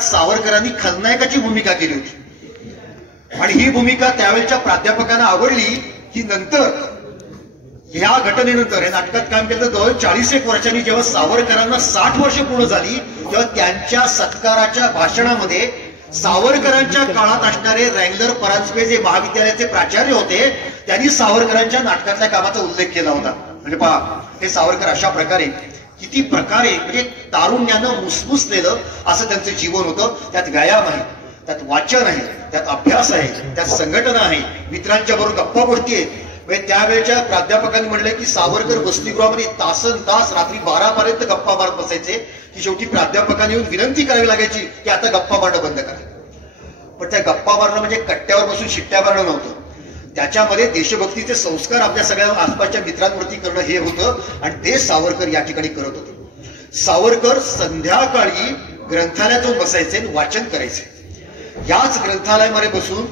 सावरकरांनी खलनायकाची भूमिका केली होती आणि ही भूमिका त्यावेळच्या प्राध्यापकांना आवडली की नंतर ह्या घटनेनंतर या नाटकात काम केलं तर 40 वर्षांनी जेव्हा सावरकरांना 60 वर्ष पूर्ण झाली तेव्हा त्यांच्या सत्काराच्या भाषणामध्ये सावरकरांच्या काळात असणारे रँगलर परांजपे जे महाविद्यालयाचे प्राचार्य होते त्यांनी सावरकरांच्या नाटकातल्या कामाचा उल्लेख केला होता. म्हणजे पहा हे सावरकर अशा प्रकारे किती प्रकारे म्हणजे तारुण्यानं मुसमुसलेलं असं त्यांचं जीवन होतं. त्यात व्यायाम आहे, त्यात वाचन आहे, त्यात अभ्यास आहे, त्यात संघटना आहे, मित्रांच्या बरोबर गप्पा गोष्टी आहेत. म्हणजे त्यावेळेच्या प्राध्यापकांनी म्हणले की सावरकर वसतिगृहामध्ये तासन तास रात्री 12 पर्यंत गप्पा मारत बसायचे की शेवटी प्राध्यापकांनी येऊन विनंती करावी लागायची की आता गप्पा मारणं बंद करा. पण त्या गप्पा मारणं म्हणजे कट्ट्यावर बसून शिट्ट्या मारणं नव्हतं. त्याच्यामध्ये देशभक्तीचे संस्कार आपल्या सगळ्या आसपासच्या मित्रांवरती करणं हे होतं आणि ते सावरकर या ठिकाणी करत होते. सावरकर संध्याकाळी ग्रंथालयातून बसायचे आणि वाचन करायचे. याच ग्रंथालयामध्ये बसून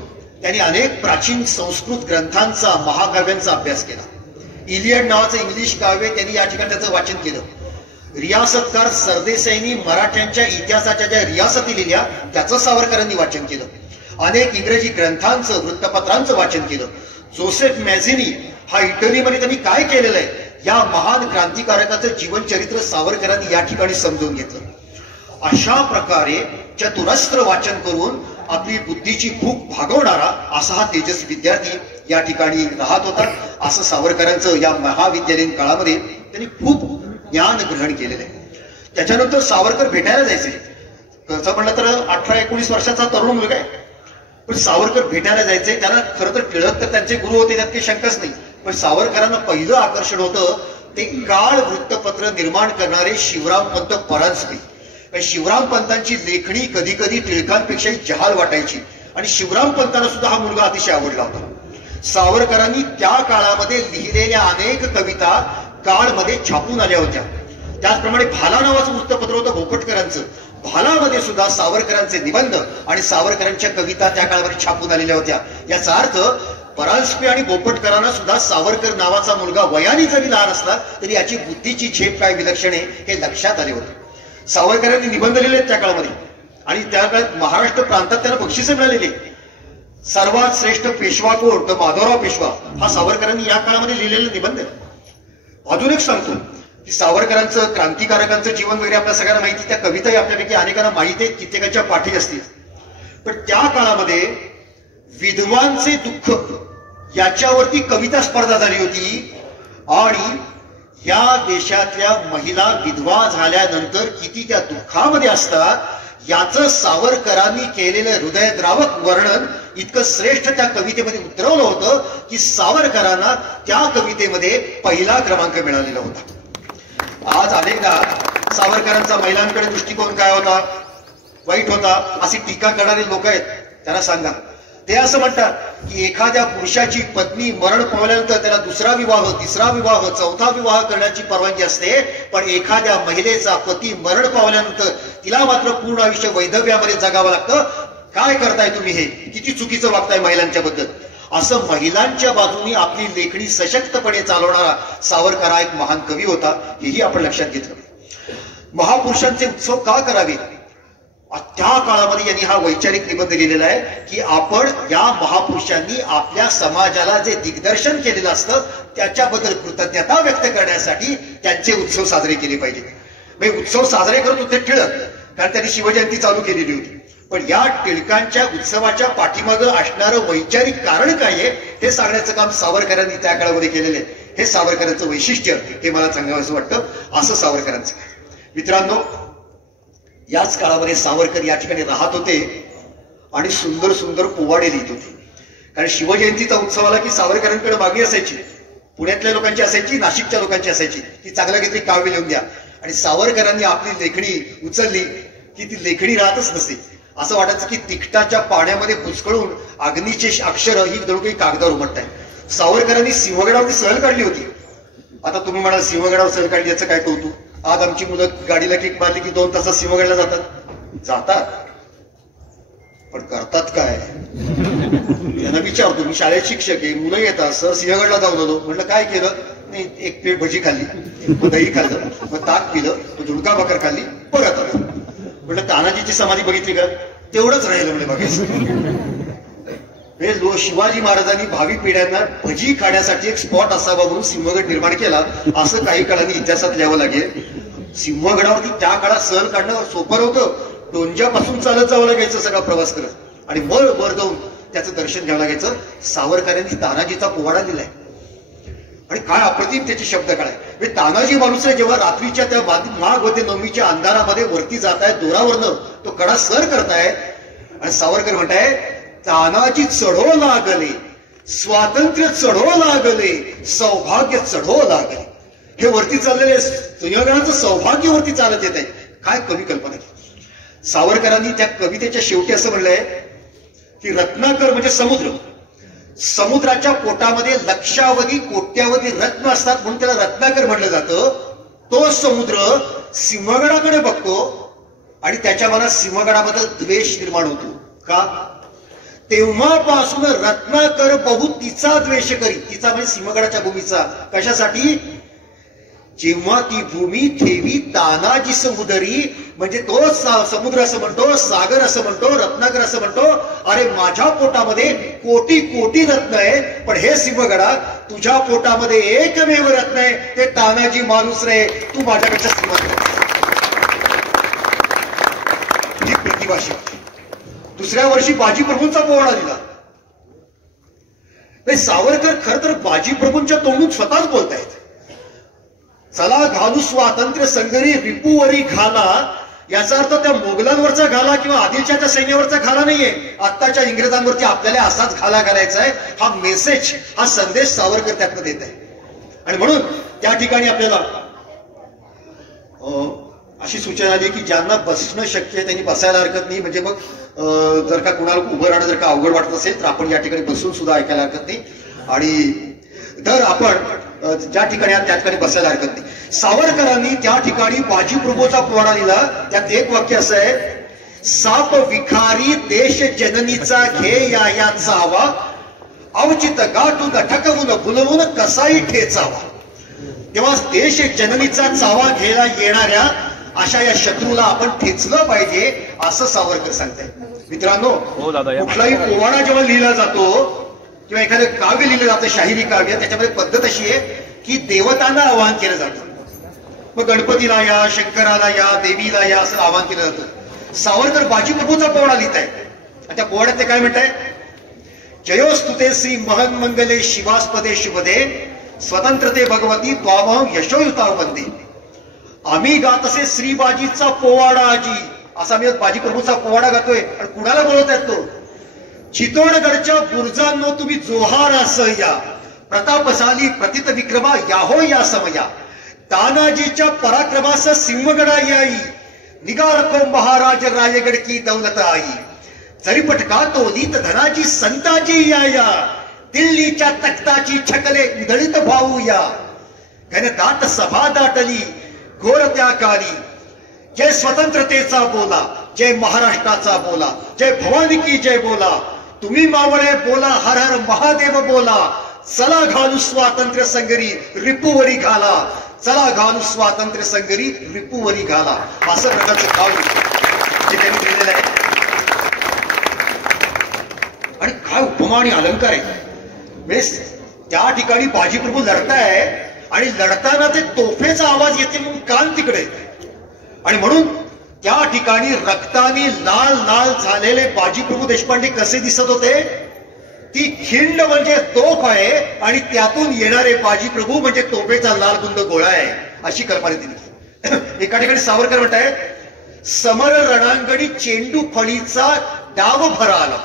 त्यांनी अनेक प्राचीन संस्कृत ग्रंथांचा महाकाव्यांचा अभ्यास केला. इलियड नावाचं इंग्लिश काव्य त्यांनी या ठिकाणी त्याचं वाचन केलं. रियासतकार सरदेसाईंनी मराठ्यांच्या इतिहासाच्या ज्या रियासती लिहिल्या त्याचं सावरकरांनी वाचन केलं. अनेक इंग्रजी ग्रंथांचं वृत्तपत्रांचं वाचन केलं. जोसेफ मॅझिनी हा इटलीमध्ये त्यांनी काय केलेलं आहे या महान क्रांतिकारकाचं जीवनचरित्र सावरकरांनी या ठिकाणी समजून घेतलं. अशा प्रकारे चतुरस्त्र वाचन करून आपली बुद्धीची भूक भागवणारा असा हा तेजस्वी विद्यार्थी या ठिकाणी राहत होता. असं सावरकरांचं या महाविद्यालयीन काळामध्ये त्यांनी खूप ज्ञान ग्रहण केलेलं आहे. त्याच्यानंतर सावरकर भेटायला जायचे. कसं म्हणलं तर 18-19 वर्षाचा तरुण मुलगा आहे, पण सावरकर भेटायला जायचे. त्याला खरं तर टिळक तर त्यांचे गुरु होते त्यात काही शंकाच नाही. पण सावरकरांना पहिलं आकर्षण होतं ते काळ वृत्तपत्र निर्माण करणारे शिवरामपंत परांजपे. शिवरामपंतांची लेखणी कधी कधी टिळकांपेक्षाही जहाल वाटायची आणि शिवरामपंतांना सुद्धा हा मुलगा अतिशय आवडला होता. सावरकरांनी त्या काळामध्ये लिहिलेल्या अनेक कविता काळमध्ये छापून आल्या होत्या. त्याचप्रमाणे भाला नावाचं वृत्तपत्र होतं भोपटकरांचं. भालामध्ये सुद्धा सावरकरांचे निबंध आणि सावरकरांच्या कविता त्या काळामध्ये छापून आलेल्या होत्या. याचा अर्थ परांजपे आणि बोपटकरांना सुद्धा सावरकर नावाचा मुलगा वयाने जरी लहान असला तरी याची बुद्धीची झेप काय विलक्षण आहे हे लक्षात आले होते. सावरकरांनी निबंध लिहिले त्या काळामध्ये आणि त्या काळात महाराष्ट्र प्रांतात त्यांना बक्षिसे मिळालेली. सर्वात श्रेष्ठ पेशवा कोण तर माधवराव पेशवा हा सावरकरांनी या काळामध्ये लिहिलेला निबंध आहे. अजून एक सांगतो की सावरकरांचं क्रांतिकारकांचं जीवन वगैरे आपल्या सगळ्यांना माहिती, त्या कविताही आपल्यापैकी अनेकांना माहिती आहेत, कित्येकांच्या पाठी असतील. पण त्या काळामध्ये विधवांचे दुःख याच्यावरती कविता स्पर्धा झाली होती आणि या देशातल्या महिला विधवा झाल्यानंतर किती त्या दुःखामध्ये असतात याचं सावरकरांनी केलेलं हृदयद्रावक वर्णन इतकं श्रेष्ठ त्या कवितेमध्ये उतरवलं होतं की सावरकरांना त्या कवितेमध्ये पहिला क्रमांक मिळालेला होता. आज अनेकदा सावरकरांचा महिलांकडे दृष्टिकोन काय होता, वाईट होता अशी टीका करणारे लोक आहेत. त्यांना सांगा, ते असं म्हणतात की एखाद्या पुरुषाची पत्नी मरण पावल्यानंतर त्याला दुसरा विवाह, तिसरा विवाह, चौथा विवाह करण्याची परवानगी असते, पण एखाद्या महिलेचा पती मरण पावल्यानंतर तिला मात्र पूर्ण आयुष्य वैधव्यामध्ये जगावं लागतं. काय करताय तुम्ही, हे किती चुकीचं वागताय महिलांच्या बद्दल. असं महिलांच्या बाजूनी आपली लेखणी सशक्तपणे चालवणारा सावरकर हा एक महान कवी होता, हेही आपण लक्षात घेतलं. महापुरुषांचे उत्सव का करावे, त्या काळामध्ये यांनी हा वैचारिक निबंध लिहिलेला आहे की आपण या महापुरुषांनी आपल्या समाजाला जे दिग्दर्शन केलेलं असतं त्याच्याबद्दल कृतज्ञता व्यक्त करण्यासाठी त्यांचे उत्सव साजरे केले पाहिजे. म्हणजे उत्सव साजरे करत होते टिळक, कारण त्यांनी शिवजयंती चालू केलेली होती. पण या टिळकांच्या उत्सवाच्या पाठीमागं असणारं वैचारिक कारण काय आहे हे सांगण्याचं काम सावरकरांनी त्या काळामध्ये केलेलं आहे. हे सावरकरांचं वैशिष्ट्य हे मला सांगावंसं वाटतं. असं सावरकरांचं. मित्रांनो, याच काळामध्ये सावरकर या ठिकाणी राहत होते आणि सुंदर सुंदर पोवाडे लिहित होते. कारण शिवजयंतीचा उत्सव आला की सावरकरांकडे मागणी असायची, पुण्यातल्या लोकांची असायची, नाशिकच्या लोकांची असायची की चांगलं काहीतरी काव्य लिहून द्या. आणि सावरकरांनी आपली लेखणी उचलली की ती लेखणी राहतच नसते. असं वाटायचं की तिखटाच्या पाण्यामध्ये बुचकळून अग्नीचे अक्षर ही जणू काही कागदावर उमटतायत. सावरकरांनी सिंहगडावरती सहल काढली होती. आता तुम्ही म्हणाल सिंहगडावर सहल काढली याचं काय कौतुक. आज आमची मुलं गाडीला किक मारली की 2 तासात सिंहगडला जातात, पण करतात काय त्यांना विचारतो. मी शाळेत शिक्षक आहे, मुलं येतात, सर सिंहगडला जाऊन आलो. म्हटलं काय केलं, नाही एक प्लेट भजी खाल्ली, मग दही खाल्लं, मग ताक पिलं, मग झुणका भाकर खाल्ली, परत आलं. म्हटलं तानाजीची समाधी बघितली का? तेवढंच राहिलं म्हणजे बघायचं. शिवाजी महाराजांनी भावी पिढ्यांना भजी खाण्यासाठी एक स्पॉट असावा म्हणून सिंहगड निर्माण केला, असं काही काळाने इतिहासात लिहावं लागेल. सिंहगडावरती त्या काळात सहल काढणं सोपं होतं. डोंज्यापासून चालत जावं लागायचं सगळा प्रवास करत आणि मग वर जाऊन त्याचं दर्शन घ्यावं लागायचं. सावरकरांनी तानाजीचा पोवाडा दिलाय आणि काय अप्रतिम त्याचे शब्द काय. तानाजी मालुसरे जेव्हा रात्रीच्या त्या माघ नवमीच्या अंधारामध्ये वरती जात आहे दोरावरनं, तो कडा सर करताय आणि सावरकर म्हणताय, तानाजी चढो लागले, स्वातंत्र्य चढो लागले, सौभाग्य चढो लागले. हे वरती चाललेले सिंहगडाचं सौभाग्य वरती चालत येत आहे. काय कवी कल्पना. सावरकरांनी त्या कवितेच्या शेवटी असं म्हणलंय की रत्नाकर म्हणजे समुद्र, समुद्राच्या पोटामध्ये लक्षावधी कोट्यावधी रत्न असतात म्हणून त्याला रत्नाकर म्हटलं जातं. तो समुद्र सिंहगडाकडे बघतो आणि त्याच्या मनात सिंहगडाबद्दल द्वेष निर्माण होतो. का? तेव्हापासून रत्नाकर बहु तिचा द्वेष करी. तिचा म्हणजे सिंहगडाच्या भूमीचा. कशासाठी? जेव्हा ती भूमी ठेवी तानाजी समुदरी, म्हणजे तो समुद्र असं म्हणतो, सागर असं म्हणतो, रत्नाकर असं म्हणतो, अरे माझ्या पोटामध्ये कोटी कोटी रत्न आहे, पण हे सिंहगडा तुझ्या पोटामध्ये एकमेव रत्न आहे, ते तानाजी मालुसरे, तू माझ्यापेक्षा श्रीमंत. ही प्रतिभाषा. दुसऱ्या वर्षी बाजीप्रभूंचा पोवाडा दिला. सावरकर खर तर बाजीप्रभूंच्या तोंडून स्वतःच बोलतायत. चला घालू स्वातंत्र्य संगरी रिपूवरी घाला, याचा अर्थ त्या मोगलांवरचा घाला किंवा आदिलच्या त्या सैन्यावरचा घाला नाहीये, आत्ताच्या इंग्रजांवरती आपल्याला असाच घाला घालायचा आहे. हा मेसेज, हा संदेश सावरकर त्यातनं देत आहे. आणि म्हणून त्या ठिकाणी आपल्याला अशी सूचना आली की ज्यांना बसणं शक्य आहे त्यांनी बसायला हरकत नाही. म्हणजे मग जर का कुणाला उभं राहणं जर का अवघड वाटत असेल तर आपण या ठिकाणी बसून सुद्धा ऐकायला हरकत नाही. आणि तर आपण ज्या ठिकाणी त्या ठिकाणी बसायला हरकत नाही. सावरकरांनी त्या ठिकाणी बाजीप्रभूचा पोवाडा दिला. त्यात एक वाक्य असं आहे, साप विखारी देश जननीचा घे या चावा, अवचित गाठून ठकवून भुलवून कसाही ठेचावा. तेव्हा देश जननीचा चावा घ्यायला येणाऱ्या अशा या शत्रूला आपण ठेचलं पाहिजे, असं सावरकर सांगताय. मित्रांनो, कुठलाही पोवाडा जेव्हा लिहिला जातो किंवा एखादं काव्य लिहिलं जातं, शाहिरी काव्य, त्याच्यामध्ये पद्धत अशी आहे की देवतांना आवाहन केलं जातं. मग गणपतीला या, शंकराला या, देवीला या असं आवाहन केलं जातं. सावरकर बाजीप्रभूचा पोवाडा लिहित आहे आणि त्या पोवाड्यात ते काय म्हणताय, जयोस्तुते श्री महन मंगले शिवास्पदे शुभदे, स्वतंत्रते भगवती त्वामहं यशोयुता वंदे. आम्ही गात असे श्री बाजीचा पोवाडा आजी, असा मी बाजीप्रभूचा पोवाडा गातोय. आणि कुणाला बोलत आहेत तो? चितोडगडच्या बुर्जांनो तुम्ही जोहार असं या, प्रतापशाली प्रतित विक्रमा याहो या समया, तानाजीच्या पराक्रमास सिंहगडा याई, निगा रखो महाराज रायगड की दौलत आई, जरीपटका तोलीत धनाची संताजी या, दिल्लीच्या तख्ताची छकले उधळीत भाऊ या, घनदाट सभा दाटली घोर त्या काली, जय स्वतंत्रतेचा बोला, जय महाराष्ट्राचा बोला, जय भवानी की जय बोला, तुम्ही मावळे बोला हर हर महादेव बोला, चला घालू स्वातंत्र्य संगरी रिपूवरी घाला, चला घालू स्वातंत्र्य संगरी रिपूवरी घाला. असं प्रकारचं काव जे त्यांनी लिहिलेलं आहे. आणि काय उपमा आणि अलंकार आहे. त्या ठिकाणी बाजीप्रभू लढताय आणि लढताना ते तोफेचा आवाज येते म्हणून कान तिकडे, आणि म्हणून त्या ठिकाणी रक्ताने लाल लाल झालेले बाजीप्रभू देशपांडे कसे दिसत होते. ती खिंड म्हणजे तोफ आहे आणि त्यातून येणारे बाजीप्रभू म्हणजे तोफेचा लाल गुंद गोळा आहे, अशी कल्पना दिली. एका ठिकाणी सावरकर म्हणताय, समर रणांगणी चेंडू फळीचा डाव भरा आला.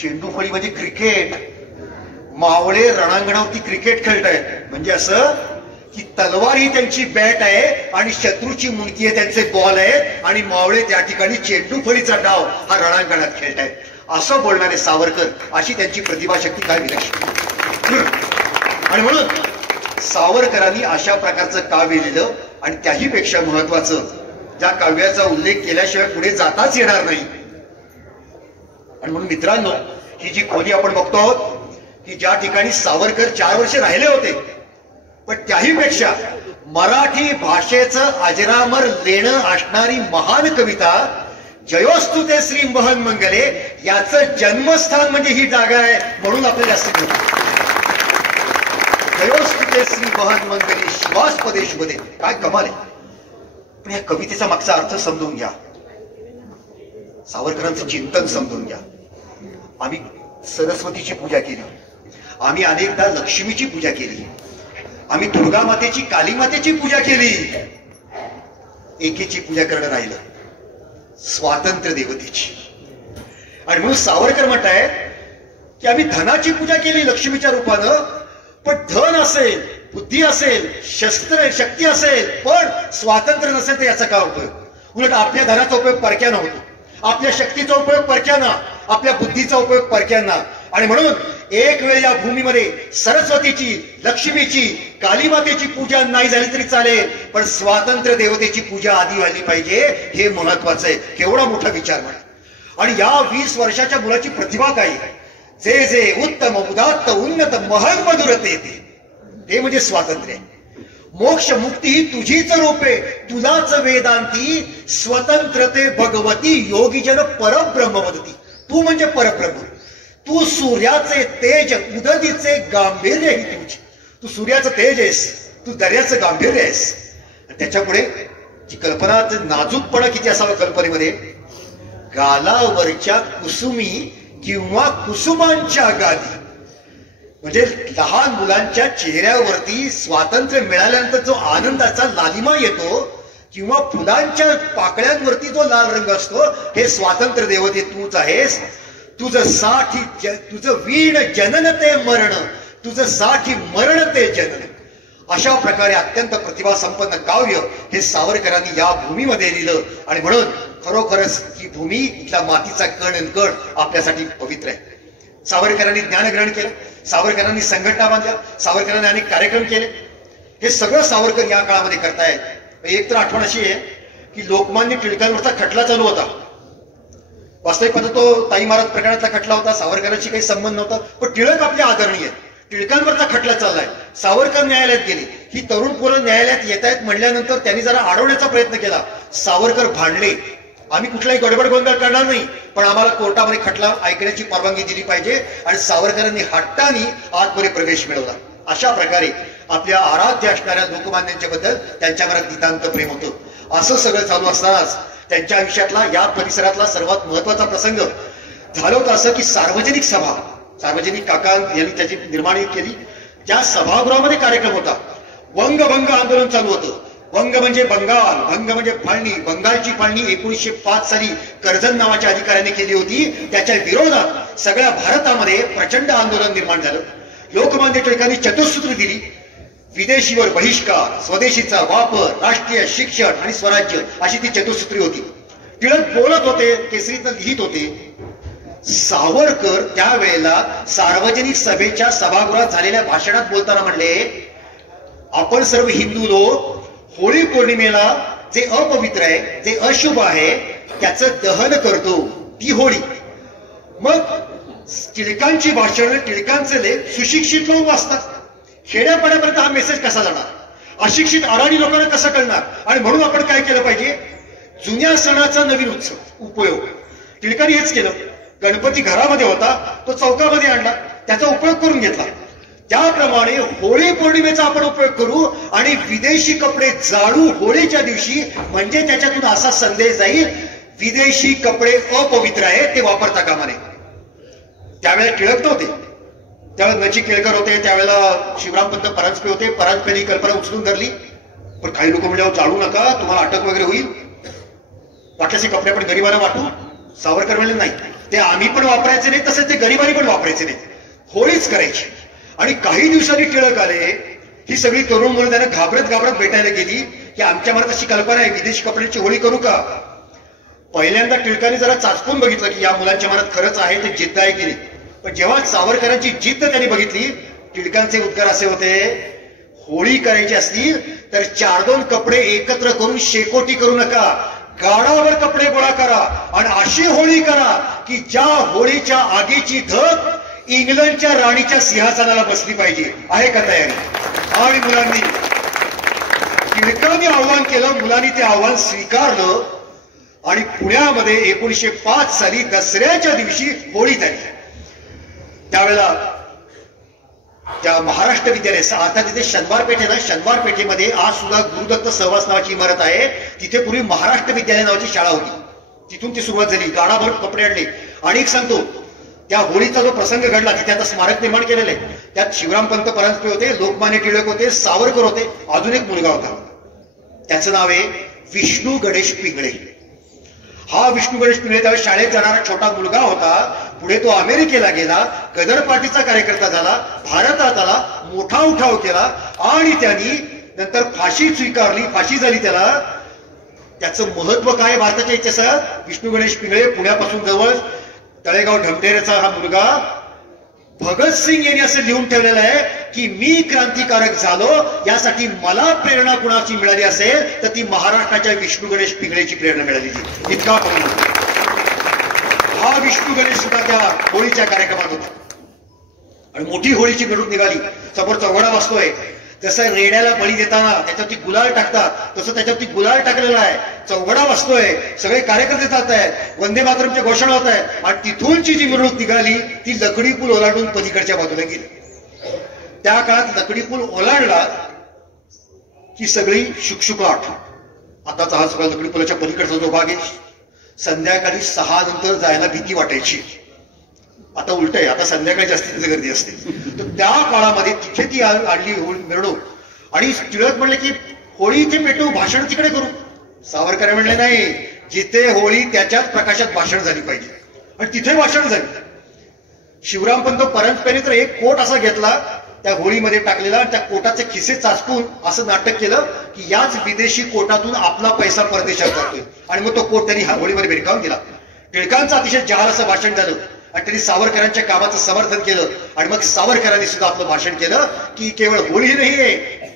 चेंडू फळी म्हणजे क्रिकेट. मावळे रणांगणावरती क्रिकेट खेळतायत म्हणजे असं की तलवार ही त्यांची बॅट आहे आणि शत्रूची मुंडकी आहे त्यांचे बॉल आहे, आणि मावळे त्या ठिकाणी चेंडू फळीचा डाव हा रणांगणात खेळतायत, असं बोलणारे सावरकर. अशी त्यांची प्रतिभाशक्ती काय विलक्षण. आणि म्हणून सावरकरांनी अशा प्रकारचं काव्य लिहिलं. आणि त्याही पेक्षा महत्वाचं, त्या काव्याचा उल्लेख केल्याशिवाय पुढे जाताच येणार नाही. आणि म्हणून मित्रांनो, ही जी खोली आपण बघतो आहोत की ज्या ठिकाणी सावरकर 4 वर्ष राहिले होते, पण त्याही पेक्षा मराठी भाषेचं अजरामर लेणं असणारी महान कविता जयोस्तु ते श्री महन मंगले, याचं जन्मस्थान म्हणजे ही जागा आहे, म्हणून आपल्याला जास्त जयोस्तु ते श्री महन मंगले शिवास्पदे शुभदे. काय कमाल आहे. पण या कवितेचा मागचा अर्थ समजून घ्या, सावरकरांचं चिंतन समजून घ्या. आम्ही सरस्वतीची पूजा केली, आम्ही अनेकदा लक्ष्मीची पूजा केली, आम्ही दुर्गा मातेची, काली मातेची पूजा केली. एकेची पूजा करणं राहिलं, स्वातंत्र्य देवतेची. आणि म्हणून सावरकर म्हणतायत की आम्ही धनाची पूजा केली लक्ष्मीच्या रूपानं, पण धन असेल, बुद्धी असेल, शक्ती असेल, पण स्वातंत्र्य नसेल तर याचा काय उपयोग. उलट आपल्या धनाचा उपयोग परक्यानं होतो, आपल्या शक्तीचा उपयोग परक्यांना, आपल्या बुद्धीचा उपयोग परक्यांना. आणि म्हणून एक वेळ या भूमीमध्ये सरस्वतीची, लक्ष्मीची, काली मातेची पूजा नाही झाली तरी चालेल, पण स्वातंत्र्य देवतेची पूजा आधी व्हायला पाहिजे, हे महत्वाचं आहे. केवढा मोठा विचार म्हणा. आणि या 20 वर्षाच्या मुलाची प्रतिभा काय आहे. जे जे उत्तम उदात्त उन्नत महल मधुरते, ते म्हणजे स्वातंत्र्य. मोक्ष मुक्ती तुझीच रूपे, तुलाच वेदांती, स्वतंत्रते भगवती योगीजन परब्रह्म वदती. तू म्हणजे परब्रह्म, तू सूर्याचे तेज, उदतीचे गांभीर्य ही तुझ. तू सूर्याचं तेज आहेस, तू दर्याचं गांभीर्य आहेस. त्याच्यापुढे जी कल्पना, नाजूकपणा किती असावं कल्पनेमध्ये. गालावरच्या कुसुमी किंवा कुसुमांच्या गादी, म्हणजे लहान मुलांच्या चेहऱ्यावरती स्वातंत्र्य मिळाल्यानंतर जो आनंदाचा लालिमा येतो, किंवा फुलांच्या पाकळ्यांवरती जो लाल रंग असतो, हे स्वातंत्र्य देवते तूच आहेस. तुझं साठी तुझं वीण जनन ते मरण, तुझं साठी मरण ते जनन. अशा प्रकारे अत्यंत प्रतिभा संपन्न काव्य हे सावरकरांनी या भूमीमध्ये लिहिलं. आणि म्हणून खरोखरच ही भूमी, इथला मातीचा कण आणि कण आपल्यासाठी पवित्र आहे. सावरकरांनी ज्ञानग्रहण केलं, सावरकरांनी संघटना बांधल्या, सावरकरांनी अनेक कार्यक्रम केले. हे सगळं सावरकर या काळामध्ये करतायत. एक तर आठवण अशी आहे की लोकमान्य टिळकांवरचा खटला चालू होता. वास्तविक पाहता तो ताई महाराज प्रकरणातला खटला होता, सावरकरांशी काही संबंध नव्हता, पण टिळक आपले आदरणीय, टिळकांवरचा खटला चाललाय. सावरकर न्यायालयात गेले. ही तरुण पोरं न्यायालयात येत आहेत म्हणल्यानंतर त्यांनी जरा अडवण्याचा प्रयत्न केला. सावरकर भांडले, आम्ही कुठलाही गडबड गोंधळ करणार नाही, पण आम्हाला कोर्टामध्ये खटला ऐकण्याची परवानगी दिली पाहिजे. आणि सावरकरांनी हट्टाने आतमध्ये प्रवेश मिळवला. अशा प्रकारे आपल्या आराध्य असणाऱ्या लोकमान्यांच्या बद्दल त्यांच्या मनात नितांत प्रेम होतं. असं सगळं चालू असतानाच त्यांच्या आयुष्यातला, या परिसरातला सर्वात महत्वाचा प्रसंग झालं होतं असं की सार्वजनिक सभा, सार्वजनिक काका यांनी त्याची निर्माण केली. त्या सभागृहामध्ये कार्यक्रम होता. वंगभंग आंदोलन चालू होतं. वंग म्हणजे बंगाल, भंग म्हणजे फाळणी. बंगालची फाळणी 1905 साली कर्जन नावाच्या अधिकाऱ्याने केली होती. त्याच्या विरोधात सगळ्या भारतामध्ये प्रचंड आंदोलन निर्माण झालं. लोकमान्य टिळकांनी चतुसूत्र दिली. विदेशीवर बहिष्कार, स्वदेशीचा वापर, राष्ट्रीय शिक्षण आणि स्वराज्य, अशी ती चतुसूत्री होती. टिळक बोलत होते, केसरीतनं लिहित होते. सावरकर त्यावेळेला सार्वजनिक सभेच्या सभागृहात झालेल्या भाषणात बोलताना म्हणले, आपण सर्व हिंदू लोक होळी पौर्णिमेला जे अपवित्र आहे, जे अशुभ आहे, त्याचं दहन करतो, ती होळी. मग टिळकांची भाषण, टिळकांचे लेख सुशिक्षित लोक वाचतात. खेड्यापाड्यापर्यंत हा मेसेज कसा जाणार, अशिक्षित अडाणी लोकांना कसं कळणार. आणि म्हणून आपण काय केलं पाहिजे, जुन्या सणाचा नवीन उत्सव उपयोग. टिळकांनी हेच केलं. गणपती घरामध्ये होता, तो चौकामध्ये आणला, त्याचा उपयोग करून घेतला. त्याप्रमाणे होळी पौर्णिमेचा आपण उपयोग करू आणि विदेशी कपडे जाळू होळीच्या दिवशी, म्हणजे त्याच्यातून असा संदेश जाईल, विदेशी कपडे अपवित्र आहेत, ते वापरता कामा नये. त्यावेळेला टिळक नव्हते, त्यावेळेला नची केळकर होते, त्यावेळेला शिवरामपंत परांजपे होते. परांजपेने कल्पना उचलून धरली. पण काही लोक म्हणजे जाळू नका, तुम्हाला अटक वगैरे होईल, वाटल्याचे कपडे आपण गरिबांना वाटू. सावरकर म्हणले नाही, ते आम्ही पण वापरायचे नाही, तसेच ते गरिबांनी पण वापरायचे नाही, होळीच करायची. आणि काही दिवसांनी टिळक आले. ही सगळी तरुण मुलं त्यांना घाबरत घाबरत भेटायला गेली की आमच्या मनात अशी कल्पना आहे, विदेशी कपड्याची होळी करू का. पहिल्यांदा टिळकाने जरा चाचपून बघितलं की या मुलांच्या मनात खरंच आहे, ते जिद्द आहे की नाही. पण जेव्हा सावरकरांची जिद्द त्यांनी बघितली, टिळकांचे उद्गार असे होते, होळी करायची असतील तर 4-2 कपडे एकत्र करून शेकोटी करू नका, गाडावर कपडे गोळा करा आणि अशी होळी करा की ज्या होळीच्या आगीची धग इंग्लंडच्या राणीच्या सिंहासनाला बसली पाहिजे. आहे का तयारी. आणि मुलांनी, टिळकांनी आव्हान केलं, मुलांनी ते आव्हान स्वीकारलं. आणि पुण्यामध्ये 1905 साली दसऱ्याच्या दिवशी होळी झाली. त्यावेळेला त्या महाराष्ट्र विद्यालय आता तिथे शनिवार पेठ आहे ना, शनिवार पेठेमध्ये आज सुद्धा गुरुदत्त सहवास नावाची इमारत आहे. तिथे पूर्वी महाराष्ट्र विद्यालय नावाची शाळा होती. तिथून ती सुरुवात झाली. गाडाभर कपडे आणले. आणि एक सांगतो, त्या होळीचा जो प्रसंग घडला तिथे आता स्मारक निर्माण केलेलं आहे. त्यात शिवरामपंत परांजपे होते, लोकमान्य टिळक होते, सावरकर होते, अजून एक मुलगा होता. त्याचं नाव आहे विष्णू गणेश पिंगळे. हा विष्णू गणेश पिंगळे त्यावेळेस शाळेत जाणारा छोटा मुलगा होता. पुढे तो अमेरिकेला गेला, गदर पार्टीचा कार्यकर्ता झाला, भारतात आला, मोठा उठाव केला आणि त्यांनी नंतर फाशी स्वीकारली. फाशी झाली त्याला. त्याचं महत्व काय भारताच्या इतिहासात? विष्णू गणेश पिंगळे पुण्यापासून जवळ तळेगाव ढमढेरेचा हा मुलगा. भगतसिंग यांनी असं लिहून ठेवलेलं आहे की मी क्रांतिकारक झालो, यासाठी मला प्रेरणा कुणाची मिळाली असेल तर ती महाराष्ट्राच्या विष्णू गणेश पिंगळेची प्रेरणा मिळाली. इतका हा विष्णू गणेश सुद्धा त्या होळीच्या कार्यक्रमात होता. आणि मोठी होळीची मिरवणूक निघाली. समोर चौघडा वाजतोय. जसं रेड्याला बळी देताना त्याच्यावरती गुलाल टाकतात, तसं त्याच्यावरती गुलाल टाकलेला आहे. चौघडा वाजतोय. सगळे कार्यकर्ते जात आहेत. वंदे मातरमचे घोषणा होत आहे. आणि तिथूनची जी मिरवणूक निघाली ती लकडी पूल ओलांडून पलीकडच्या बाजूला गेली. त्या काळात लकडी पूल ओलांडला की सगळी शुकशुकाट. आताचा हा सगळा लकडी पुलाच्या पलीकडचा जो भाग आहे, संध्याकाळी 6 नंतर जायला भीती वाटायची. आता उलट आहे. आता संध्याकाळी जास्तीत गर्दी असते. तर त्या काळामध्ये तिथे ती आणली मिरवणूक. आणि टिळक म्हणले की होळी इथे पेटवू, भाषण तिकडे करू. सावरकर म्हणले नाही, जिथे होळी त्याच्याच प्रकाशात भाषण झाली पाहिजे. आणि तिथे भाषण झाली. शिवरामपंत परांजपेने तर एक कोट असा घेतला, त्या होळीमध्ये टाकलेला, आणि त्या कोटाचे खिसे चाचपून असं नाटक केलं की याच विदेशी कोटातून आपला पैसा परदेशात जातोय. आणि मग तो कोट त्यांनी होळीमध्ये भिरकावून दिला. टिळकांचं अतिशय जहाल असं भाषण झालं. आणि त्यांनी सावरकरांच्या कामाचं समर्थन केलं. आणि मग सावरकरांनी सुद्धा आपलं भाषण केलं की केवळ होळी नाहीये,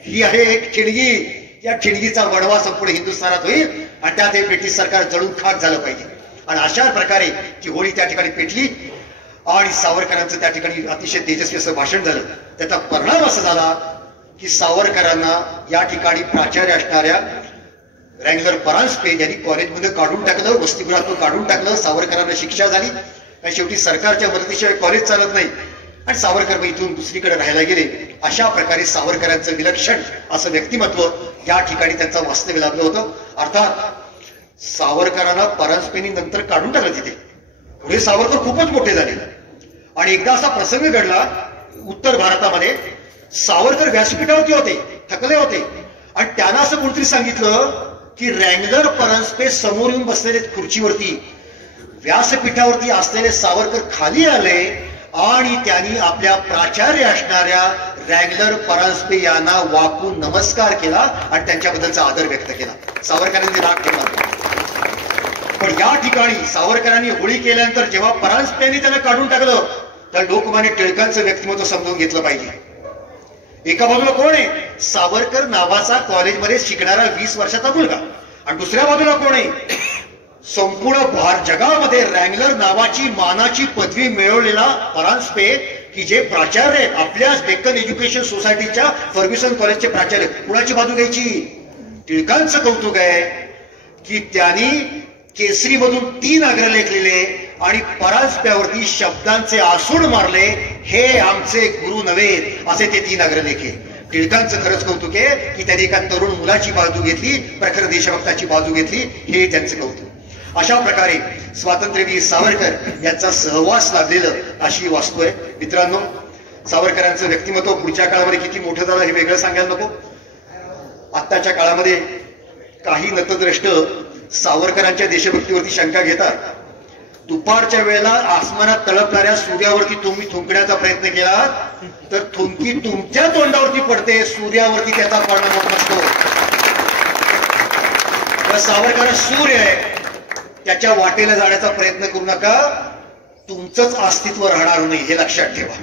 ही आहे एक ठिणगी. या ठिणगीचा वणवा संपूर्ण हिंदुस्थानात होईल आणि त्यात हे ब्रिटिश सरकार जळून खाक झालं पाहिजे. आणि अशा प्रकारे ती होळी त्या ठिकाणी पेटली. आणि सावरकरांचं त्या ठिकाणी अतिशय तेजस्वी असं भाषण झालं. त्याचा परिणाम असा झाला की सावरकरांना या ठिकाणी प्राचार्य असणाऱ्या रँगलर परांजपे यांनी कॉलेजमध्ये काढून टाकलं, वसतिगृहातून काढून टाकलं. सावरकरांना शिक्षा झाली. आणि शेवटी सरकारच्या मदतीशिवाय कॉलेज चालत नाही. आणि सावरकर मग इथून दुसरीकडे राहायला गेले. अशा प्रकारे सावरकरांचं विलक्षण असं व्यक्तिमत्व या ठिकाणी त्यांचं वास्तव्य लाभलं होतं. अर्थात सावरकरांना परांजपेंनी नंतर काढून टाकलं तिथे. पुढे सावरकर खूपच मोठे झाले. आणि एकदा असा प्रसंग घडला उत्तर भारतामध्ये. सावरकर व्यासपीठावरती होते, थकले होते. आणि त्यांना असं कोणतरी सांगितलं की रँगलर परांजपे समोर येऊन बसलेले खुर्चीवरती. व्यासपीठावरती असलेले सावरकर खाली आले आणि त्यांनी आपल्या प्राचार्य असणाऱ्या रँगलर परांजपे यांना वाकून नमस्कार केला आणि त्यांच्याबद्दलचा आदर व्यक्त केला. सावरकरांनी राग ठेवला. पण या ठिकाणी सावरकरांनी होळी केल्यानंतर जेव्हा परांजपेंनी त्यांना काढून टाकलं तर लोकमान्य टिळकांचं व्यक्तिमत्व समजून घेतलं पाहिजे. एका बाजूला कोण आहे? सावरकर नावाचा कॉलेजमध्ये शिकणारा 20 वर्षाचा मुलगा. आणि दुसऱ्या बाजूला कोण आहे? संपूर्ण जगामध्ये रँगलर नावाची मानाची पदवी मिळवलेला परांजपे की जे प्राचार्य आहेत. आपल्याच डेक्कन एज्युकेशन सोसायटीच्या फर्ग्युसन कॉलेजचे प्राचार्य. कुणाची बाजू घ्यायची? टिळकांचं कौतुक आहे की त्यांनी केसरीमधून 3 अग्रलेख लिहिले आणि परांजप्यावरती शब्दांचे आसूड मारले. हे आमचे गुरु नव्हे असे ते 3 अग्रलेख आहे. टिळकांचं खरंच कौतुक आहे की त्यांनी एका तरुण मुलाची बाजू घेतली, प्रखर देशभक्ताची बाजू घेतली. हे त्यांचं कौतुक. अशा प्रकारे स्वातंत्र्यवीर सावरकर यांचा सहवास लाभलेलं अशी वास्तू आहे. मित्रांनो, सावरकरांचं व्यक्तिमत्व पुढच्या काळामध्ये किती मोठं झालं हे वेगळं सांगायला नको. आत्ताच्या काळामध्ये काही नतद्रष्ट सावरकरांच्या देशभक्तीवरती शंका घेतात. दुपारच्या वेळेला आसमानात तळपणाऱ्या सूर्यावरती तुम्ही थुंकण्याचा प्रयत्न केला तर थुंकी तुमच्या तोंडावरती पडते, सूर्यावरती त्याचा परिणाम होत नसतो. सावरकर सूर्य आहे, त्याच्या वाटेला जाण्याचा प्रयत्न करू नका. तुमचंच अस्तित्व राहणार नाही हे लक्षात ठेवा.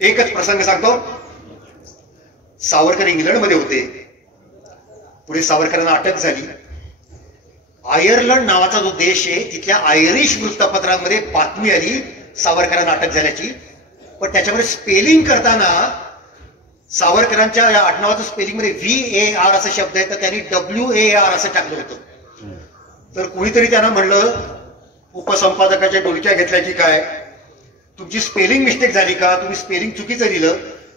एकच प्रसंग सांगतो. सावरकर इंग्लंडमध्ये होते. पुढे सावरकरांना अटक झाली. आयर्लंड नावाचा जो देश आहे तिथल्या आयरिश वृत्तपत्रांमध्ये बातमी आली सावरकरांना अटक झाल्याची. पण त्याच्यामध्ये स्पेलिंग करताना सावरकरांच्या या आडनावाचं स्पेलिंग मध्ये VAR असा शब्द आहे तर त्यांनी WAR असं टाकलं होतं. तर कुणीतरी त्यांना म्हणलं, उपसंपादकाच्या डोलक्या घेतल्या की काय, तुमची स्पेलिंग मिस्टेक झाली का, तुम्ही स्पेलिंग चुकीचं लिहिलं.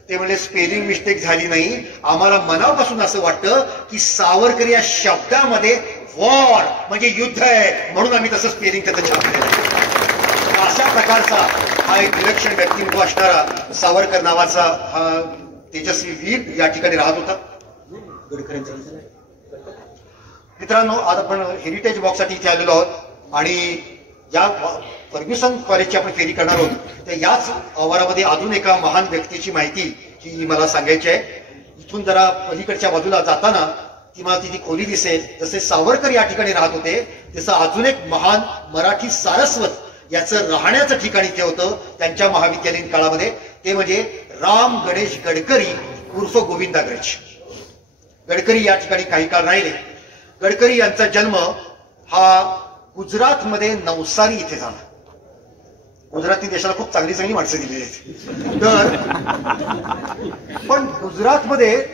ते म्हणले स्पेलिंग मिस्टेक झाली नाही, आम्हाला मनापासून असं वाटतं की सावरकर या शब्दामध्ये वॉर म्हणजे युद्ध आहे, म्हणून आम्ही तसं स्पेलिंग त्याचं छापलेलं. अशा प्रकारचा हा एक विलक्षण व्यक्तिमत्व असणारा सावरकर नावाचा हा तेजस्वी वीर या ठिकाणी राहत होता. मित्रांनो, आज आपण हेरिटेज वॉकसाठी इथे आलेलो आहोत आणि या फर्ग्युसन कॉलेजची आपण फेरी करणार आहोत. तर याच आवारामध्ये अजून एका महान व्यक्तीची माहिती ही मला सांगायची आहे. इथून जरा पलीकडच्या बाजूला जाताना ती मला ती खोली दिसेल. जसे सावरकर या ठिकाणी राहत होते तसं अजून एक महान मराठी सारस्वत याचं राहण्याचं ठिकाण इथे होतं त्यांच्या महाविद्यालयीन काळामध्ये. ते म्हणजे राम गणेश गडकरी उर्फ गोविंदाग्रज. गडकरी या ठिकाणी काही काळ राहिले. गडकरी यांचा जन्म हा गुजरातमध्ये नवसारी इथे झाला. गुजराती देशाला खूप चांगली चांगली माणसं दिलेली आहेत. तर पण गुजरातमध्ये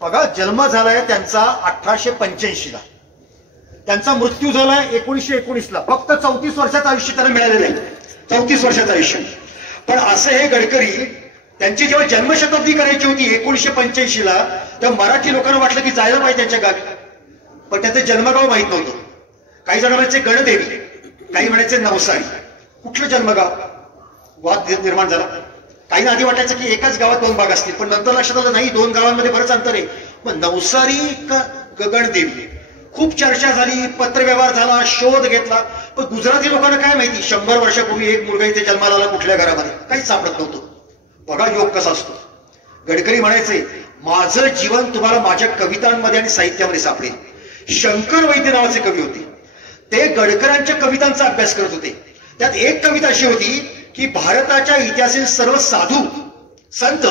बघा, जन्म झालाय त्यांचा 1885ला, त्यांचा मृत्यू झालाय 1919ला. फक्त 34 वर्षाचं आयुष्य त्यांना मिळालेलं आहे, 34 वर्षाचं आयुष्य. पण असं हे गडकरी, त्यांची जेव्हा जन्मशताब्दी करायची होती 1985ला, तेव्हा मराठी लोकांना वाटलं की जायला पाहिजे त्यांच्या गावी, पण त्याचं जन्मगाव माहित नव्हतं. काही जण म्हणायचे गणदेवी, काही म्हणायचे नवसारी. कुठलं जन्मगाव, वाद निर्माण झाला. काही आधी वाटायचं की एकाच गावात 2 भाग असतील, पण नंतर लक्षात आलं नाही, 2 गावांमध्ये बरंच अंतर आहे. मग नवसारी का गगनदेवी, खूप चर्चा झाली, पत्रव्यवहार झाला, शोध घेतला. पण गुजराती लोकांना काय माहिती, 100 वर्षापूर्वी एक मुलगा इथे जन्माला आला कुठल्या घरामध्ये, काहीच सापडत नव्हतं. बघा योग कसा असतो. गडकरी म्हणायचे, माझं जीवन तुम्हाला माझ्या कवितांमध्ये आणि साहित्यामध्ये सापडेल. शंकर वैद्य नावाचे कवी होते, ते गडकरांच्या कवितांचा अभ्यास करत होते. त्यात एक कविता अशी होती की भारताच्या इतिहासातील सर्व साधू संत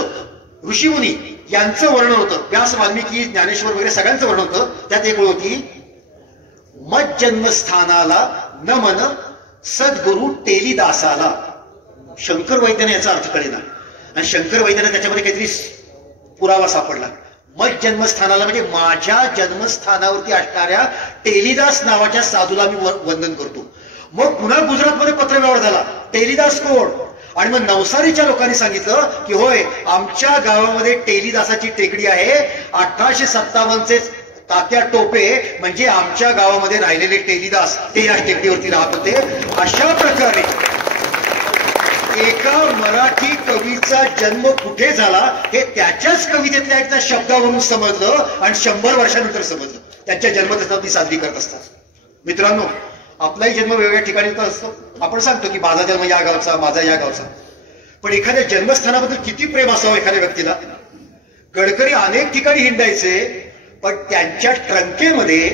ऋषीमुनी यांचं वर्णन होतं. व्यास, वाल्मिकी, ज्ञानेश्वर वगैरे सगळ्यांचं वर्णन होतं. त्यात एक ओळ होती, मत जन्मस्थानाला नमन सद्गुरु टेलीदासाला. शंकर वैद्याने याचा अर्थ कळेना आणि शंकर वैद्याने त्याच्यामध्ये काहीतरी पुरावा सापडला. मत जन्मस्थानाला म्हणजे माझ्या जन्मस्थानावरती असणाऱ्या टेलीदास नावाच्या साधूला मी वंदन करतो. मग पुन्हा गुजरातमध्ये पत्रव्यवहार झाला, टेलीदास कोण? आणि मग नवसारीच्या लोकांनी सांगितलं की होय, आमच्या गावामध्ये टेलीदासाची टेकडी आहे. 1857चे तात्या टोपे म्हणजे आमच्या गावामध्ये राहिलेले टेलीदास, ते या टेकडीवरती राहत होते. अशा प्रकारे एका मराठी कवीचा जन्म कुठे झाला हे त्याच्याच कवितेतल्या एका शब्दावरून समजलं आणि 100 वर्षानंतर समजलं. त्यांच्या जन्मदिवसाची साजरी करत असतात. मित्रांनो, आपलाही जन्म वेगवेगळ्या ठिकाणी होत असतो. आपण सांगतो की माझा जन्म या गावचा, माझा या गावचा, पण एखाद्या जन्मस्थानाबद्दल किती प्रेम असावं एखाद्या व्यक्तीला. गडकरी अनेक ठिकाणी हिंडायचे, पण त्यांच्या ट्रंकेमध्ये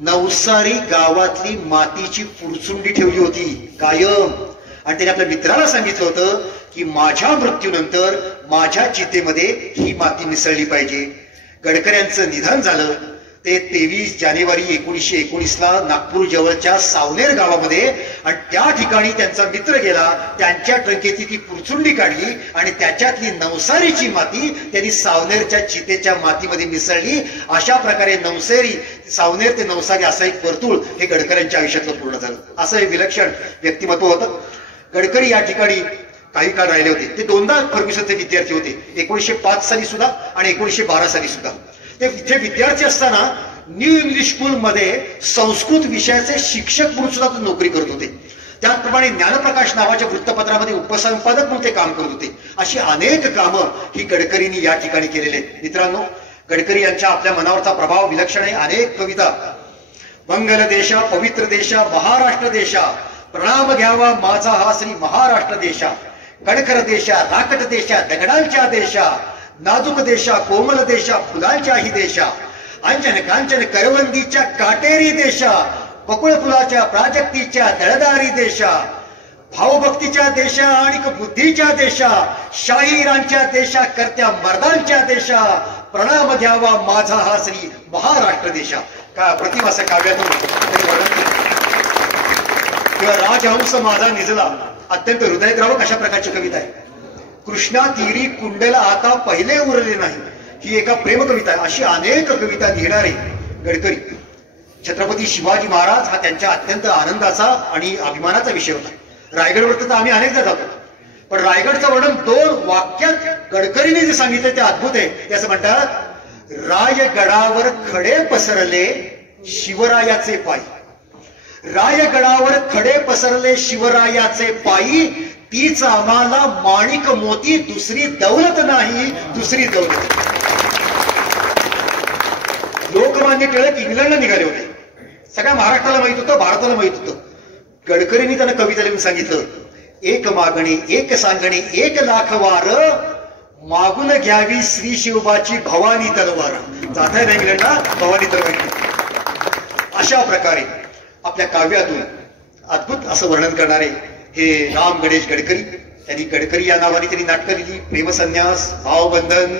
नवसारी गावातली मातीची पुरचुंडी ठेवली होती कायम. आणि त्याने आपल्या मित्राला सांगितलं होतं की माझ्या मृत्यूनंतर माझ्या चितेमध्ये ही माती मिसळली पाहिजे. गडकऱ्यांचं निधन झालं ते 23 जानेवारी 1919ला नागपूर जवळच्या सावनेर गावामध्ये. आणि त्या ठिकाणी त्यांचा मित्र गेला, त्यांच्या ट्रंकेची ती पुरचुंडी काढली आणि त्याच्यातली नवसारीची माती त्यांनी सावनेरच्या चितेच्या मातीमध्ये मिसळली. अशा प्रकारे नवसारी, सावनेर ते नवसारी असं एक वर्तुळ हे गडकऱ्यांच्या आयुष्यातलं पूर्ण झालं. असं हे विलक्षण व्यक्तिमत्व होतं. गडकरी या ठिकाणी काही काळ राहिले होते. ते 2दा फर्ग्युसनचे विद्यार्थी होते, 1905 साली सुद्धा आणि 1912 साली सुद्धा. ते इथे विद्यार्थी असताना न्यू इंग्लिश स्कूलमध्ये संस्कृत विषयाचे शिक्षक म्हणून सुद्धा ते नोकरी करत होते. त्याचप्रमाणे ज्ञानप्रकाश नावाच्या वृत्तपत्रामध्ये उपसंपादक म्हणून ते काम करत होते. अशी अनेक कामं ही गडकरींनी या ठिकाणी केलेले आहेत. मित्रांनो, गडकरी यांच्या आपल्या मनावरचा प्रभाव विलक्षण आहे. अनेक कविता, मंगल देशा, पवित्र देशा, महाराष्ट्र देशा, प्रणाम घ्यावा माझा हा श्री महाराष्ट्र देशा, कणखर देशा, राकट देशा, दगडांच्या देशा, नाजूक देशा, कोमल देशा, फुलांच्याही देशा, अंजन कांचन करवंदीच्या काटेरी देशा, बकुळ फुलाच्या प्राजक्तीच्या दळदारी देशा, भावभक्तीच्या देशा आणि बुद्धीच्या देशा, शाहीरांच्या देशा, करत्या मर्दांच्या देशा, प्रणाम घ्यावा माझा हा श्री महाराष्ट्र देशा. का प्रतिमा असं काव्यातून वर्णन. किंवा राजहंस माझा निजला, अत्यंत हृदयद्रावक अशा प्रकारची कविता आहे. कृष्णा तीरी कुंडला आता पहिले उरले नाही, ही एका प्रेम कविता आहे. अशी अनेक कविता लिहिणारे गडकरी छत्रपती शिवाजी महाराज हा त्यांच्या अत्यंत आनंदाचा आणि अभिमानाचा विषय होता। रायगडवर तर आम्ही अनेकदा जातो, पण रायगडचं वर्णन 2 वाक्यात गडकरीने जे सांगितलं ते अद्भुत आहे। ते असं म्हणतात, रायगडावर खडे पसरले शिवरायाचे पायी, रायगडावर खडे पसरले शिवरायाचे पायी, तीच आम्हाला माणिक मोती, दुसरी दौलत नाही, दुसरी दौलत। लोकमान्य टिळक इंग्लंडला निघाले होते, सगळ्या महाराष्ट्राला माहित होतं, भारताला माहित होतं। गडकरींनी त्यांना कविता लिहून सांगितलं, एक मागणी एक सांगणी 1 लाख वार, मागून घ्यावी श्री शिवबाची भवानी तलवार। जाताय ना इंग्लंडला, भवानी तलवार। अशा प्रकारे आपल्या काव्यातून अद्भुत असं वर्णन करणारे हे राम गणेश गडकरी। त्यांनी गडकरी या नावाने त्यांनी नाटकं लिहिली, प्रेमसन्यास, भावबंधन,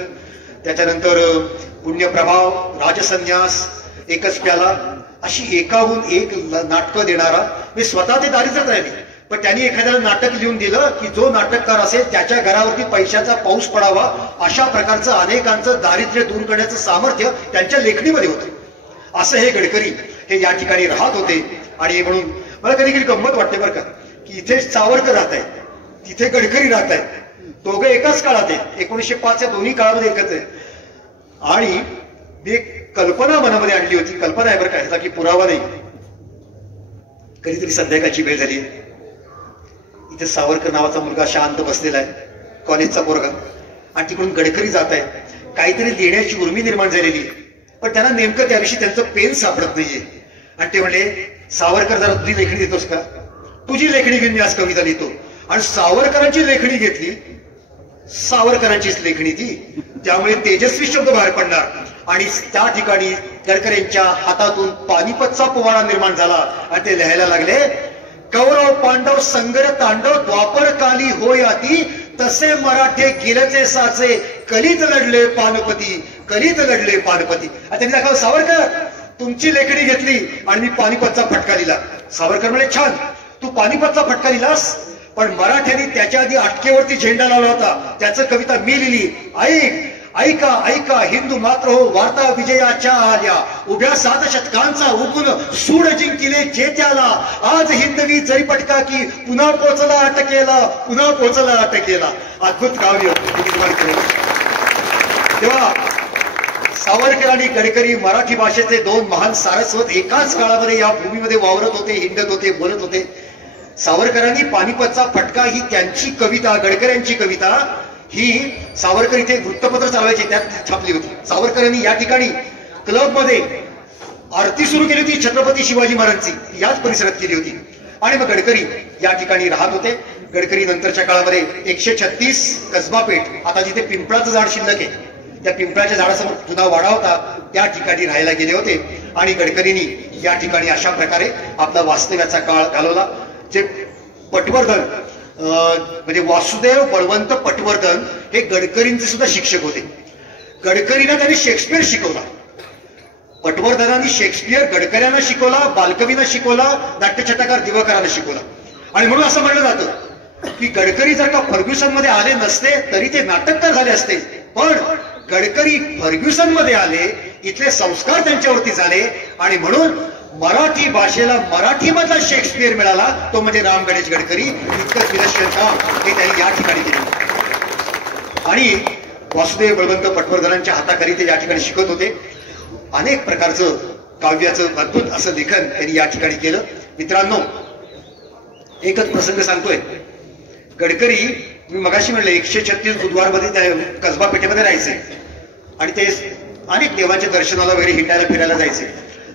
त्याच्यानंतर पुण्यप्रभाव, राजसन्यास, एकच प्याला, अशी एकाहून एक नाटकं देणारा। मी स्वतः ते दारिद्र्यात राहिले, पण त्यांनी एखाद्याला नाटक लिहून दिलं की जो नाटककार असेल त्याच्या घरावरती पैशाचा पाऊस पडावा, अशा प्रकारचं अनेकांचं दारिद्र्य दूर करण्याचं सामर्थ्य त्यांच्या लेखणीमध्ये होतं। असं हे गडकरी हे या ठिकाणी राहत होते। आणि म्हणून मला कधी कधी गंमत वाटते बरं का, की इथे सावरकर राहत आहेत, तिथे गडकरी राहत आहेत, दोघे एकाच काळात आहेत, 1905 या दोन्ही काळामध्ये एकच आहे। आणि मी एक कल्पना मनामध्ये आणली होती, कल्पना आहे बरं का, ह्याचा की पुरावा नाही। कधीतरी संध्याकाळची वेळ झाली, इथे सावरकर नावाचा मुलगा शांत बसलेला आहे, कॉलेजचा पोरगा, आणि तिकडून गडकरी जात आहे, काहीतरी लिहिण्याची उर्मी निर्माण झालेली आहे, पण त्यांना नेमकं त्या दिवशी त्यांचं पेन सापडत नाहीये। आणि ते म्हणले, सावरकर जरा तुझी लेखणी देतोस का? तुझी लेखणी घेऊन मी आज कविता लिहितो। आणि सावरकरांची लेखणी घेतली, सावरकरांचीच लेखणी ती, त्यामुळे तेजस्वी शब्द बाहेर पडणार। आणि त्या ठिकाणी गडकरींच्या हातातून पानिपतचा पोवाडा निर्माण झाला आणि ते लिहायला लागले, कौरव पांडव संगर तांडव द्वापर काली होय अति, तसे मराठे गिरचे साचे कलीत लढले पानपती, कलीत लढले पानपती। आणि त्यांनी दाखवलं, सावरकर तुमची लेखणी घेतली आणि मी पानिपतचा फटका दिला। सावरकर म्हणे, छान, तू पानिपतचा फटका दिलास, पण मराठ्यांनी त्याच्या आधी अटकेवरती झेंडा लावला होता, त्याचं कविता मी लिहिली। ऐक ऐका ऐका हिंदू मात्र हो, वार्ता विजयाच्या आल्या, उभ्या 7 शतकांचा उगून सूड जिंकिले जेत्याला, आज हिंदवी जरी पटका की पुन्हा पोचला अटकेला, पुन्हा पोचला अटकेला। अद्भुत काव्य निर्माण केलं। तेव्हा सावरकर आणि गडकरी मराठी भाषेचे 2 महान सारस्वत एकाच काळामध्ये या भूमीमध्ये वावरत होते, हिंडत होते, बोलत होते। सावरकरांनी पानिपतचा फटका ही त्यांची कविता, गडकऱ्यांची कविता ही सावरकर इथे वृत्तपत्र चालवायचे, त्यात छापली होती। सावरकरांनी या ठिकाणी क्लबमध्ये आरती सुरू केली होती छत्रपती शिवाजी महाराजांची, याच परिसरात केली होती। आणि मग गडकरी या ठिकाणी राहत होते। गडकरी नंतरच्या काळामध्ये 136 कसबा पेठ, आता जिथे पिंपळाचं झाड शिल्लक आहे, त्या पिंपळाच्या झाडासमोर जुना वाडा होता, त्या ठिकाणी राहायला गेले होते। आणि गडकरींनी या ठिकाणी अशा प्रकारे आपला वास्तव्याचा काळ घालवला। जे पटवर्धन म्हणजे वासुदेव बळवंत पटवर्धन हे गडकरींचे सुद्धा शिक्षक होते। गडकरींना त्यांनी शेक्सपियर शिकवला, पटवर्धनांनी शेक्सपियर गडकऱ्यांना शिकवला, बालकवींना शिकवला, नाट्यछटाकार दिवाकरांना शिकवला। आणि म्हणून असं म्हणलं जातं की गडकरी जर का फर्ग्युसन मध्ये आले नसते तरी ते नाटककार झाले असते, पण गडकरी फर्ग्युसन मध्ये आले, इथले संस्कार त्यांच्यावरती झाले, आणि म्हणून मराठी भाषेला मराठी मधला शेक्सपियर मिळाला, तो म्हणजे राम गणेश गडकरी। इतकंच विलक्षण काम हे त्यांनी या ठिकाणी केलं। आणि वासुदेव बळवंत पटवर्धनांच्या हाताखाली ते या ठिकाणी शिकत होते। अनेक प्रकारचं काव्याचं अद्भुत असं लेखन त्यांनी या ठिकाणी केलं। मित्रांनो, एकच प्रसंग सांगतोय। गडकरी, मी मगाशी म्हणलं 136 बुधवारमध्ये त्या कसबा पेठेमध्ये राहायचे आणि ते अनेक देवांच्या दर्शनाला वगैरे हिंडायला फिरायला जायचे।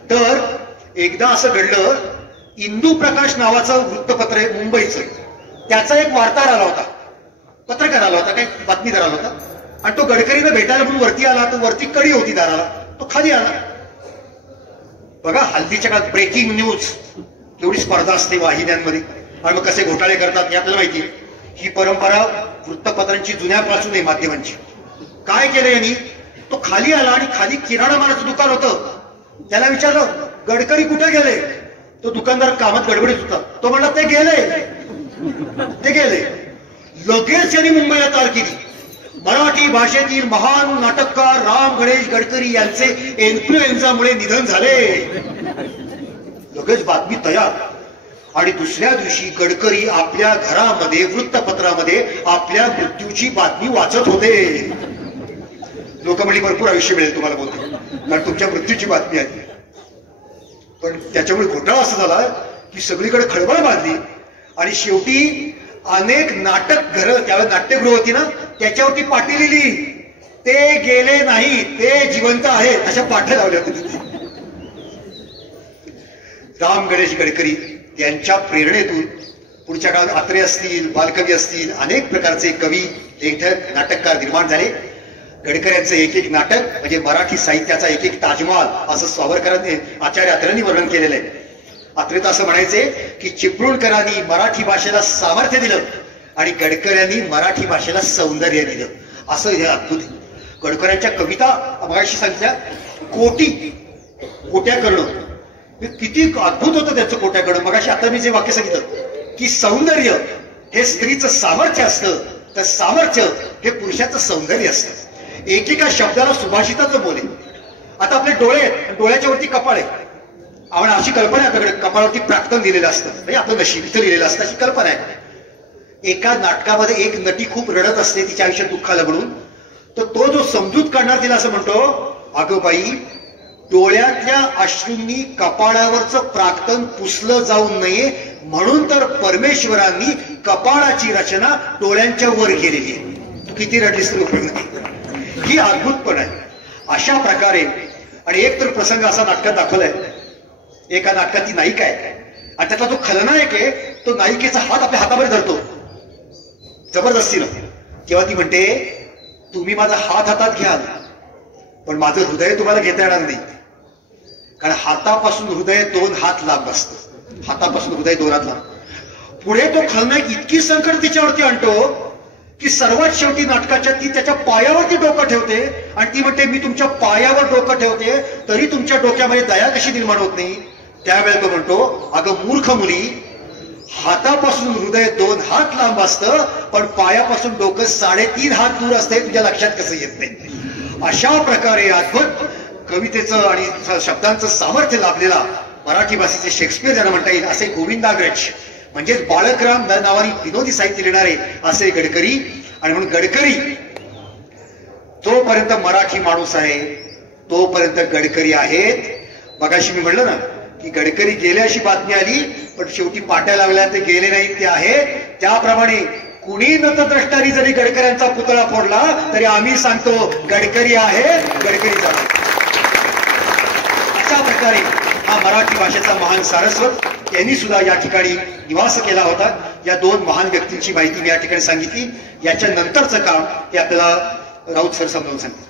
तर एकदा असं घडलं, इंदू प्रकाश नावाचं वृत्तपत्र आहे मुंबईचं, त्याचा एक वार्ताहर आला होता, पत्रकार आला होता, काही बातमीदार आला होता, आणि तो गडकरीला भेटायला म्हणून वरती आला। तो वरती कडी होती दाराला, तो खाली आला। बघा, हल्लीच्या काळात ब्रेकिंग न्यूज एवढी स्पर्धा असते वाहिन्यांमध्ये, आणि मग कसे घोटाळे करतात हे आपल्याला माहिती आहे। ही परंपरा वृत्तपत्रांची जुन्यापासून आहे, माध्यमांची। काय केलं यांनी, तो खाली आला आणि खाली किराणा मालाचं दुकान होतं। त्याला विचारलं, गडकरी कुठे गेले? तो दुकानदार कामात गडबडीत होता, तो म्हणला ते गेले, ते गेले। लगेच यांनी मुंबईला तार केली मराठी भाषेतील महान नाटककार राम गणेश गडकरी यांचे इन्फ्लुएन्झामुळे निधन झाले. लगेच बातमी तयार. आणि दुसऱ्या दिवशी गडकरी आपल्या घरामध्ये वृत्तपत्रामध्ये आपल्या मृत्यूची बातमी वाचत होते. लोक म्हणली भरपूर आयुष्य मिळेल तुम्हाला, बोलतो कारण तुमच्या मृत्यूची बातमी आहे. पण त्याच्यामुळे घोटाळा असा झाला की सगळीकडे खळबळ बांधली आणि शेवटी अनेक नाटक घर, त्यावेळेस नाट्यगृह होती ना, त्याच्यावरती पाटी लिहिली, ते गेले नाही, ते जिवंत आहेत, अशा पाठ्या लावल्या होत्या तिथे. राम गणेश गडकरी यांच्या प्रेरणेतून पुढच्या काळात अत्रे असतील, बालकवी असतील, अनेक प्रकारचे कवी, लेखक, नाटककार निर्माण झाले. गडकऱ्यांचं एक एक नाटक म्हणजे मराठी साहित्याचा एक एक ताजमहाल असं सावरकरांनी, आचार्य अत्र्यांनी वर्णन केलेलं आहे. अत्रे तर असं म्हणायचे की चिपळूणकरांनी मराठी भाषेला सामर्थ्य दिलं आणि गडकऱ्यांनी मराठी भाषेला सौंदर्य दिलं. असं हे अद्भुत. गडकऱ्यांच्या कविता मगाशी सांगितल्या, कोट्या करणं, किती अद्भुत होतं त्याचं कोट्या करणं. मगाशी आता मी जे वाक्य सांगितलं की सौंदर्य हे स्त्रीचं सामर्थ्य असतं, तर सामर्थ्य हे पुरुषाचं सौंदर्य असतं. एकेका शब्दाला सुभाषिताचं बोले. आता आपले डोळे, डोळ्याच्या वरती कपाळ आहे, आपण अशी कल्पना आहे आपल्याकडे, कपाळावरती प्राक्तन दिलेलं असतं, म्हणजे आपलं नशीब इथं लिहिलेलं असतं, अशी कल्पना आहे. एका नाटकामध्ये एक नटी खूप रडत असते तिच्या आयुष्यात दुःखाला घडून, तर तो जो समजूत काढणार तिला असं म्हणतो, अगं बाई, डोळ्यातल्या अश्रूंनी कपाळावरचं प्राक्तन पुसलं जाऊ नये म्हणून तर परमेश्वरांनी कपाळाची रचना डोळ्यांच्या वर केलेली आहे. तू किती रडलीस तर उपयोग नाही. ही अद्भुतपण आहे. अशा प्रकारे. आणि एक तर प्रसंग असा नाटकात दाखवलाय, एका नाटकात ती नायिका आहे आणि त्यातला जो खलनायक आहे तो नायिकेचा हात आपल्या हातावर धरतो जबरदस्तीनं. तेव्हा ती म्हणते, तुम्ही माझा हात हातात घ्याल पण माझं हृदय तुम्हाला घेता येणार नाही, कारण हातापासून हृदय 2 हात लांब असतं. हातापासून हृदय 2 हात लांब. पुढे तो खलनायक इतकी संकट तिच्यावरती आणतो की सर्वात शेवटी नाटकाच्या ती त्याच्या पायावरती डोकं ठेवते आणि ती म्हणते, मी तुमच्या पायावर डोकं ठेवते तरी तुमच्या डोक्यामध्ये दया कशी निर्माण होत नाही. त्यावेळेला तो म्हणतो, अगं मूर्ख मुली, हातापासून हृदय 2 हात लांब असतं पण पायापासून डोकं 3.5 हात दूर असते, तुझ्या लक्षात कसं येत नाही. अशा प्रकारे अद्भुत कवितेचं आणि शब्दांचं सामर्थ्य लाभलेला मराठी भाषेचे शेक्सपियर ज्यांना म्हणता येईल असे गोविंदाग्रज, म्हणजेच बाळकराम नावाने विनोदी साहित्य लिहिणारे असे गडकरी. आणि म्हणून गडकरी जोपर्यंत मराठी माणूस आहे तोपर्यंत गडकरी आहेत. मगाशी मी म्हणलं ना की गडकरी गेले अशी बातमी आली, पण शेवटी पाट्या लागल्या ते गेले नाहीत, ते आहेत. त्याप्रमाणे कुणी नतद्रष्टांनी जरी गडकऱ्यांचा पुतळा फोडला तरी आम्ही सांगतो, गडकरी आहे, गडकरी जातो. अशा प्रकारे हा मराठी भाषेचा महान सारस्वत यांनी सुद्धा या ठिकाणी निवास केला होता. या 2 महान व्यक्तींची माहिती मी या ठिकाणी सांगितली. याच्या नंतरचं काम हे आपल्याला राऊत सर समजावून सांगतील.